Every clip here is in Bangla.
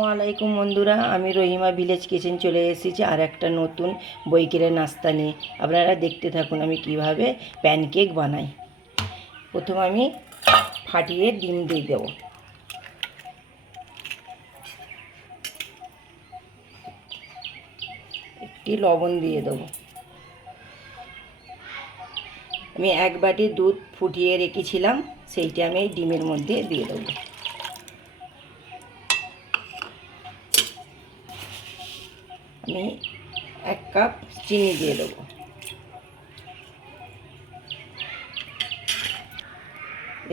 আসসালামু আলাইকুম বন্ধুরা, আমি রহিমা ভিলেজ কিচেন চলে এসেছি আর একটা নতুন বৈকেলের নাস্তা নিয়ে। আপনারা দেখতে থাকুন আমি কিভাবে প্যানকেক বানাই। প্রথম আমি ফাটিয়ে ডিম দিয়ে দেব, একটি লবণ দিয়ে দেবো। আমি এক বাটি দুধ ফুটিয়ে রেখেছিলাম, সেইটা আমি এই ডিমের মধ্যে দিয়ে দেবো। আমি 1 কাপ চিনি দিয়ে দেবো।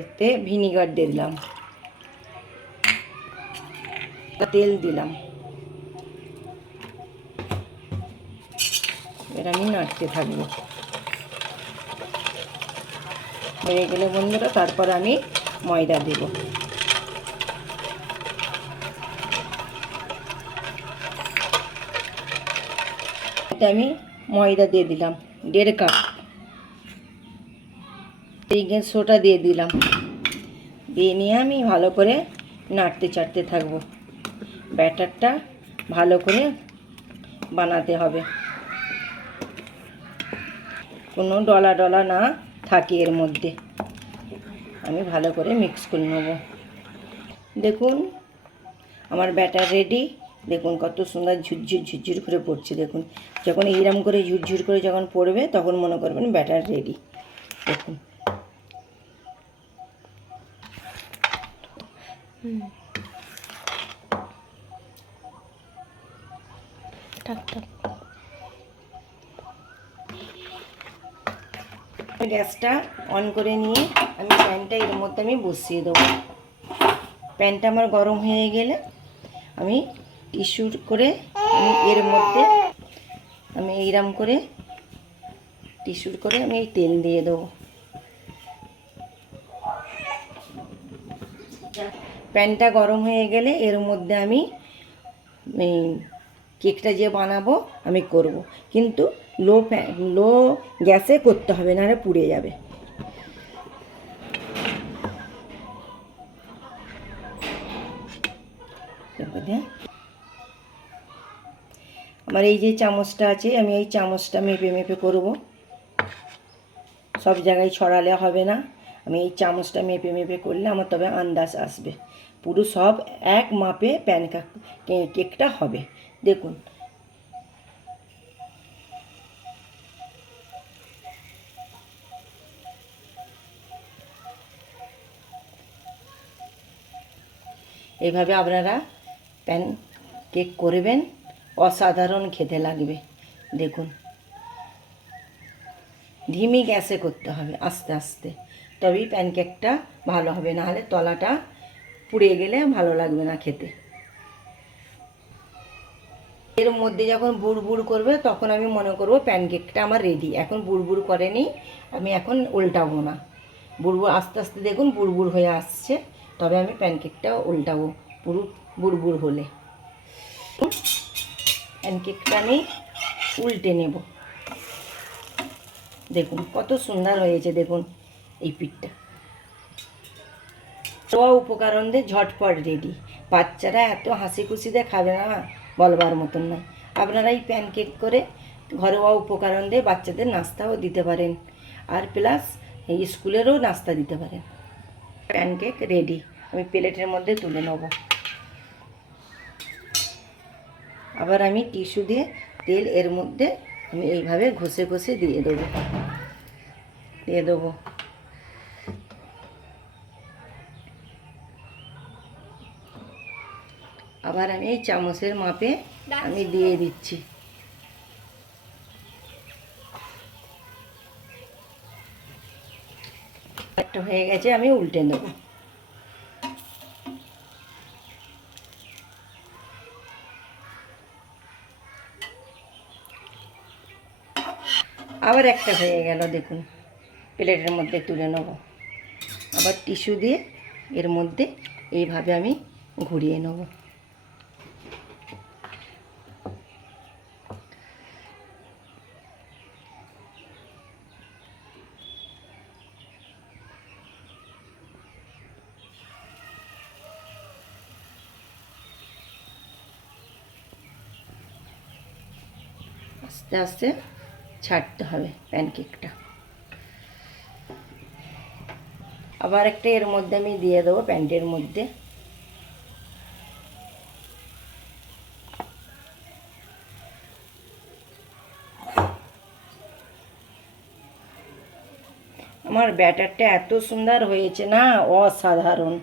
এতে ভিনিগার দিলাম, তেল দিলাম। এবার আমি নাড়তে থাকবো। হয়ে গেলে বন্ধুরা তারপর আমি ময়দা দেব। আমি ময়দা দিয়ে দিলাম 1.5 কাপ। বেকিং সোডা দিয়ে দিলাম। দিয়ে নিয়ে আমি ভালো করে নাড়তে চাড়তে থাকবো। ব্যাটারটা ভালো করে বানাতে হবে, কোনো ডলা ডলা না থাকে এর মধ্যে। আমি ভালো করে মিক্স করে নেব। দেখুন আমার ব্যাটার রেডি। দেখুন কত সুন্দর ঝুরঝুর ঝুরঝুর করে পড়ছে। দেখুন যখন এইরকম করে ঝুরঝুর করে যখন পড়বে তখন মনে করবেন ব্যাটার রেডি। দেখুন গ্যাসটা অন করে নিয়ে আমি প্যানটা এর মধ্যে আমি বসিয়ে দেবো। প্যানটা আমার গরম হয়ে গেলে আমি টিস্যু করে আমি এর মধ্যে আমি এইরকম করে টিস্যু করে আমি এই তেল দিয়ে দেবো। প্যানটা গরম হয়ে গেলে এর মধ্যে আমি কেকটা যে বানাবো আমি করব, কিন্তু লো গ্যাসে করতে হবে, নাহলে পুড়ে যাবে। আমার এই যে চামচটা আছে, আমি এই চামচটা মেপে মেপে করব। সব জায়গায় ছড়ালে হবে না, আমি এই চামচটা মেপে মেপে করলে আমার তবে আন্দাজ আসবে। পুরো সব এক মাপে কেকটা হবে। দেখুন এইভাবে আপনারা প্যান কেক করবেন, অসাধারণ খেতে লাগবে। দেখুন ধিমি গ্যাসে করতে হবে, আস্তে আস্তে, তবেই প্যানকেকটা ভালো হবে, নাহলে তলাটা পুড়ে গেলে ভালো লাগবে না খেতে। এর মধ্যে যখন বুড়বুড় করবে তখন আমি মনে করব প্যানকেকটা আমার রেডি। এখন বুড়বুড় করেনি, আমি এখন উল্টাবো না। বুড়বুড় আস্তে আস্তে দেখুন বুড়বুড় হয়ে আসছে, তবে আমি প্যানকেকটা উল্টাবো পুরো বুড়বুড় হলে। প্যানকেকটা আমি উল্টে নেব। দেখুন কত সুন্দর হয়েছে। দেখুন এই পিঠটা ঘরোয়া উপকরণ দিয়ে ঝটপট রেডি। বাচ্চারা এত হাসি খুশিতে খাবে না, বলবার মতন না। আপনারা এই প্যানকেক করে ঘরোয়া উপকরণ দিয়ে বাচ্চাদের নাস্তাও দিতে পারেন, আর প্লাস এই স্কুলেরও নাস্তা দিতে পারেন। প্যানকেক রেডি, আমি প্লেটের মধ্যে তুলে নেব। আবার আমি টিস্যু দিয়ে তেল এর মধ্যে আমি এইভাবে ঘষে ঘষে দিয়ে দেবো। আবার আমি এই চামচের মাপে আমি দিয়ে দিচ্ছি। একটা হয়ে গেছে, আমি উল্টে নেব। আবার একটা হয়ে গেল, দেখুন প্লেটের মধ্যে তুলে নেব। আবার টিস্যু দিয়ে এর মধ্যে এইভাবে আমি ঘুরিয়ে নেব। আস্তে আস্তে ছাড়তে হবে প্যানকেকটা। আবার একটা এর মধ্যে আমি দিয়ে দেবো প্যানটির মধ্যে। আমার ব্যাটারটা এত সুন্দর হয়েছে না, অসাধারণ।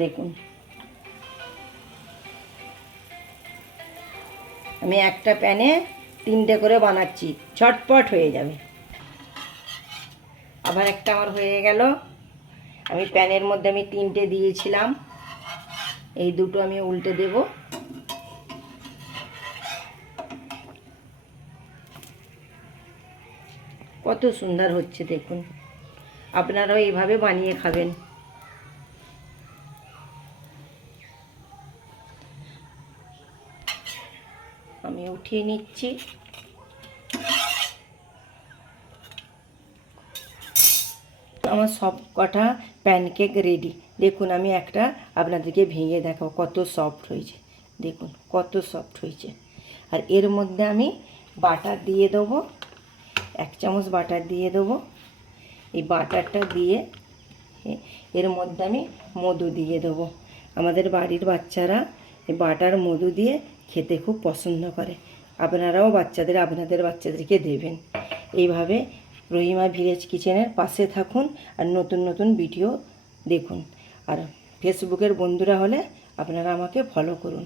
দেখুন, আমি একটা প্যানে 3টে করে বানাচ্ছি, ঝটপট হয়ে যাবে। আবার একটা আমার হয়ে গেল। আমি প্যানের মধ্যে আমি 3টে দিয়েছিলাম, এই দুটো আমি উল্টে দেব। কত সুন্দর হচ্ছে দেখুন, আপনারাও এইভাবে বানিয়ে খাবেন। আমি উঠিয়ে নিচ্ছি। আমার সব কটা প্যানকেক রেডি। দেখুন, আমি একটা আপনাদেরকে ভেঙে দেখাবো কত সফট হয়েছে। দেখুন কত সফট হয়েছে। আর এর মধ্যে আমি বাটার দিয়ে দেবো, 1 চামচ বাটার দিয়ে দেবো। এই বাটারটা দিয়ে এর মধ্যে আমি মধু দিয়ে দেবো। আমাদের বাড়ির বাচ্চারা এই বাটার মধু দিয়ে খেতে খুব পছন্দ করে। আপনারাও আপনাদের বাচ্চাদেরকে দেবেন। এইভাবে রহিমা ভিলেজ কিচেনের পাশে থাকুন আর নতুন নতুন ভিডিও দেখুন। আর ফেসবুকের বন্ধুরা হলে আপনারা আমাকে ফলো করুন।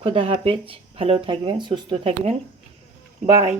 খোদা হাফেজ, ভালো থাকবেন, সুস্থ থাকবেন, বাই।